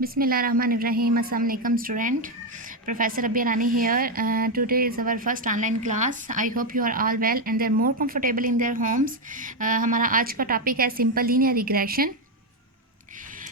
Bismillahirrahmanirrahim. Assalamu alaikum student. Professor Rabia Rani here. Today is our first online class. I hope you are all well and they're more comfortable in their homes. हमारा आज का topic है simple linear regression.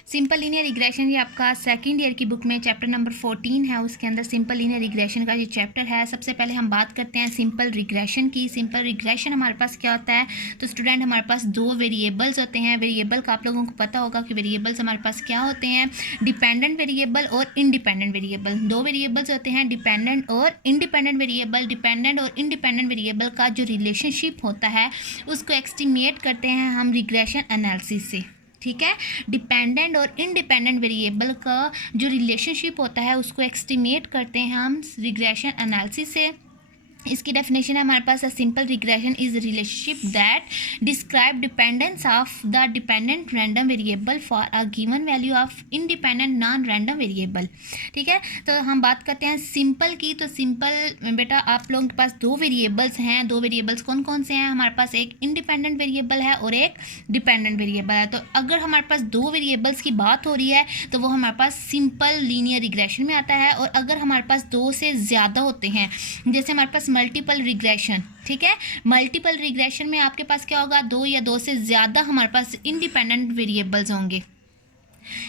Simple linear regression ये आपका second year की book में chapter number 14 है. उसके अंदर सिंपल लीनियर रिग्रेशन का ये चैप्टर है. सबसे पहले हम बात करते हैं सिंपल रिग्रेशन की. सिंपल रिग्रेशन हमारे पास क्या होता है? तो स्टूडेंट हमारे पास दो वेरिएबल्स होते हैं. वेरिएबल का आप लोगों को पता होगा कि वेरिएबल्स हमारे पास क्या होते हैं. डिपेंडेंट वेरिएबल और इंडिपेंडेंट वेरिएबल. दो वेरिएबल्स होते हैं, डिपेंडेंट और इंडिपेंडेंट वेरिएबल. डिपेंडेंट और इंडिपेंडेंट वेरिएबल का जो रिलेशनशिप होता है उसको एस्टिमेट करते हैं हम रिग्रेशन एनालिसिस से. ठीक है, डिपेंडेंट और इंडिपेंडेंट वेरिएबल का जो रिलेशनशिप होता है उसको एस्टिमेट करते हैं हम रिग्रेशन एनालिसिस से. इसकी डेफिनेशन है हमारे पास, a simple regression is relationship that describe dependence of the dependent random variable for a given value of independent non random variable. ठीक है, तो हम बात करते हैं सिंपल की. तो सिंपल बेटा आप लोगों के पास दो वेरिएबल्स हैं. दो वेरिएबल्स कौन कौन से हैं? हमारे पास एक इंडिपेंडेंट वेरिएबल है और एक डिपेंडेंट वेरिएबल है. तो अगर हमारे पास दो वेरिएबल्स की बात हो रही है तो वो हमारे पास सिंपल लीनियर रिग्रेशन में आता है. और अगर हमारे पास दो से ज़्यादा होते हैं, जैसे हमारे पास मल्टीपल रिग्रेशन. ठीक है, मल्टीपल रिग्रेशन में आपके पास क्या होगा? दो या दो से ज़्यादा हमारे पास इंडिपेंडेंट वेरिएबल्स होंगे.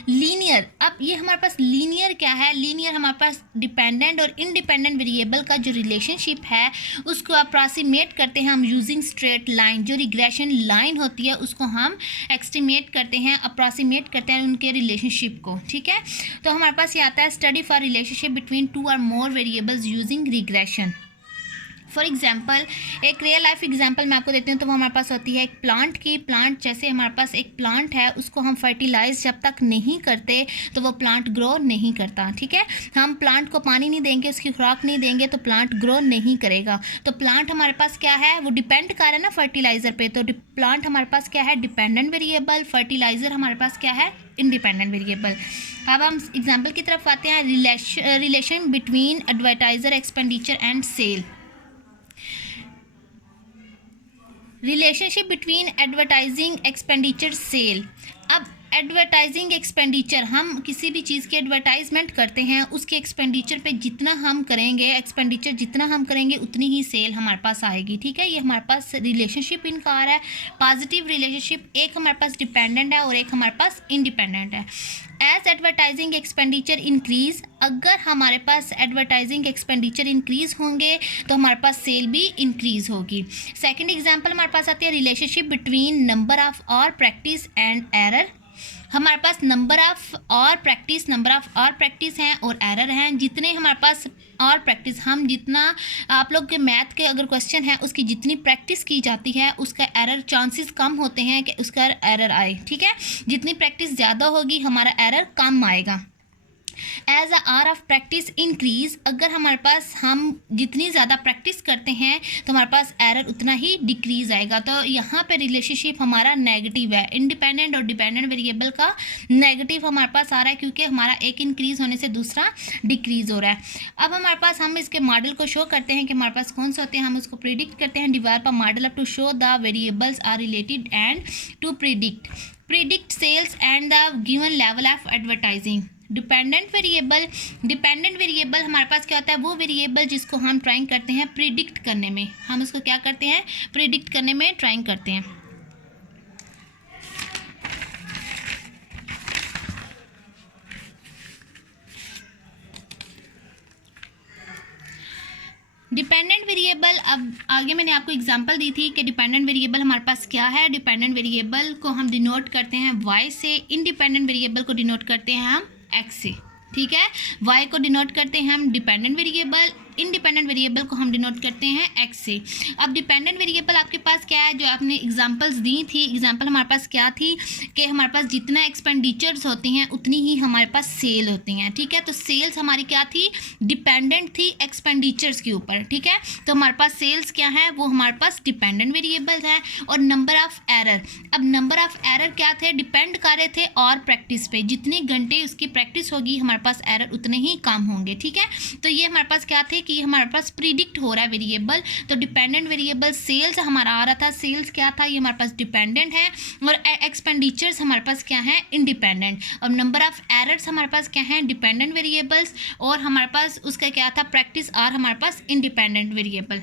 लीनियर, अब ये हमारे पास लीनियर क्या है? लीनियर हमारे पास डिपेंडेंट और इंडिपेंडेंट वेरिएबल का जो रिलेशनशिप है उसको अप्रॉक्सीमेट करते हैं हम यूजिंग स्ट्रेट लाइन. जो रिग्रेशन लाइन होती है उसको हम एस्टिमेट करते हैं, अप्रॉक्सीमेट करते हैं उनके रिलेशनशिप को. ठीक है, तो हमारे पास ये आता है study for relationship between two और more variables using regression. For example, एक रियल लाइफ एग्जाम्पल मैं आपको देती हूँ. तो वो हमारे पास होती है एक प्लांट की. प्लांट जैसे हमारे पास एक प्लांट है, उसको हम फर्टिलाइज जब तक नहीं करते तो वो प्लांट ग्रो नहीं करता. ठीक है, हम प्लांट को पानी नहीं देंगे, उसकी खुराक नहीं देंगे तो प्लांट ग्रो नहीं करेगा. तो प्लांट हमारे पास क्या है? वो डिपेंड कर रहा है ना फर्टिलाइज़र पे. तो प्लांट हमारे पास क्या है? Dependent variable. फर्टिलाइज़र हमारे पास क्या है? Independent variable. अब हम एग्जाम्पल की तरफ आते हैं. Relation between advertiser expenditure and sale. Relationship between advertising expenditure sale. अब एडवर्टाइजिंग एक्सपेंडिचर, हम किसी भी चीज़ की एडवर्टाइजमेंट करते हैं, उसके एक्सपेंडिचर पे जितना हम करेंगे, एक्सपेंडिचर जितना हम करेंगे उतनी ही सेल हमारे पास आएगी. ठीक है, ये हमारे पास रिलेशनशिप इनका आ रहा है, पॉजिटिव रिलेशनशिप. एक हमारे पास डिपेंडेंट है और एक हमारे पास इंडिपेंडेंट है. एज एडवर्टाइजिंग एक्सपेंडिचर इंक्रीज, अगर हमारे पास एडवर्टाइजिंग एक्सपेंडिचर इंक्रीज होंगे तो हमारे पास सेल भी इंक्रीज होगी. सेकंड एग्जांपल हमारे पास आती है रिलेशनशिप बिटवीन नंबर ऑफ और प्रैक्टिस एंड एरर. हमारे पास नंबर ऑफ और प्रैक्टिस हैं और एरर हैं. जितने हमारे पास और प्रैक्टिस, हम जितना आप लोग के मैथ के अगर क्वेश्चन है उसकी जितनी प्रैक्टिस की जाती है उसका एरर चांसेस कम होते हैं कि उसका एरर आए. ठीक है, जितनी प्रैक्टिस ज़्यादा होगी हमारा एरर कम आएगा. As are of practice increase, अगर हमारे पास हम जितनी ज़्यादा प्रैक्टिस करते हैं तो हमारे पास एरर उतना ही डिक्रीज़ आएगा. तो यहाँ पे रिलेशनशिप हमारा नेगेटिव है. इंडिपेंडेंट और डिपेंडेंट वेरिएबल का नेगेटिव हमारे पास आ रहा है क्योंकि हमारा एक इंक्रीज़ होने से दूसरा डिक्रीज़ हो रहा है. अब हमारे पास, हम इसके मॉडल को शो करते हैं कि हमारे पास कौन से होते हैं. हम उसको प्रिडिक्ट करते हैं. Develop a model up to show the variables are related and to predict sales and the given level of advertising. Dependent variable हमारे पास क्या होता है? वो वेरिएबल जिसको हम ट्राइंग करते हैं प्रिडिक्ट करने में. हम उसको क्या करते हैं? प्रिडिक्ट करने में ट्राइंग करते हैं. डिपेंडेंट वेरिएबल, अब आगे मैंने आपको एग्जांपल दी थी कि डिपेंडेंट वेरिएबल हमारे पास क्या है. डिपेंडेंट वेरिएबल को हम डिनोट करते हैं y से, इंडिपेंडेंट वेरिएबल को डिनोट करते हैं हम x से. ठीक है, y को डिनोट करते हैं हम डिपेंडेंट वेरिएबल, इंडिपेंडेंट वेरिएबल को हम डिनोट करते हैं x से. अब डिपेंडेंट वेरिएबल आपके पास क्या है? जो आपने एग्जांपल्स दी थी, एग्जांपल हमारे पास क्या थी कि हमारे पास जितना एक्सपेंडिचर्स होती हैं उतनी ही हमारे पास सेल होती हैं. ठीक है, तो सेल्स हमारी क्या थी? डिपेंडेंट थी एक्सपेंडिचर्स के ऊपर. ठीक है, तो हमारे पास सेल्स क्या है? वो हमारे पास डिपेंडेंट वेरिएबल्स हैं. और नंबर ऑफ एरर, अब नंबर ऑफ एरर क्या थे? डिपेंड कर रहे थे और प्रैक्टिस पे. जितने घंटे उसकी प्रैक्टिस होगी हमारे पास एरर उतने ही कम होंगे. ठीक है, तो ये हमारे पास क्या थे कि हमारे पास प्रिडिक्ट हो रहा है वेरिएबल, तो डिपेंडेंट वेरिएबल सेल्स हमारा आ रहा था, सेल्स क्या था, ये हमारे पास डिपेंडेंट है, और एक्सपेंडिचर्स हमारे पास क्या है, इंडिपेंडेंट। और नंबर ऑफ एरर्स हमारे पास क्या है, डिपेंडेंट वेरिएबल्स, और हमारे पास उसका क्या था, प्रैक्टिस आर हमारे पास इंडिपेंडेंट वेरिएबल।